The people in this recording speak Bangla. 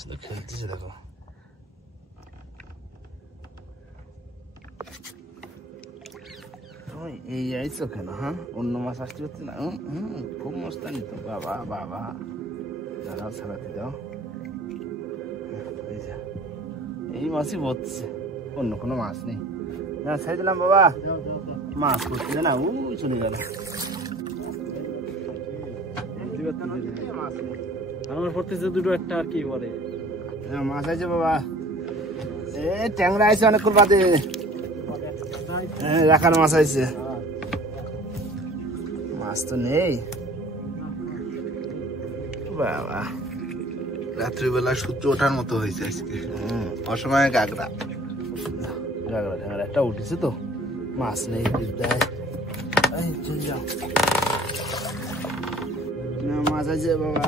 সাথে সাথে খেলতেছে দেখো। এই আইছো কেন? হ্যাঁ, অন্য মাছ আসতে হচ্ছে না? খুব মস্তানি তো। বাবা বাবা, দাঁড়াও, ছাড়াতে দাও। এই মাছই বলছে, অন্য কোনো মাছ নেই। না, ছেড়ে দিলাম বাবা। মাছ পড়ছে না, চলে গেল। আমার পড়তেছে দুটো একটা, আর কি বলে মাছ আছে বাবা। এ ট্যাংরা আছে অনেকক্ষণ বাদে। রাখার মাছ আছে, মাছ তো নেই বাবা। রাত্রিবেলা সূর্য ওঠার মতো হয়েছে আজকে। অসময়ে গাগরা গাগরা ট্যাংরা একটা উঠেছে তো, মাছ নেই। চলে যাও, মাছ আছে বাবা।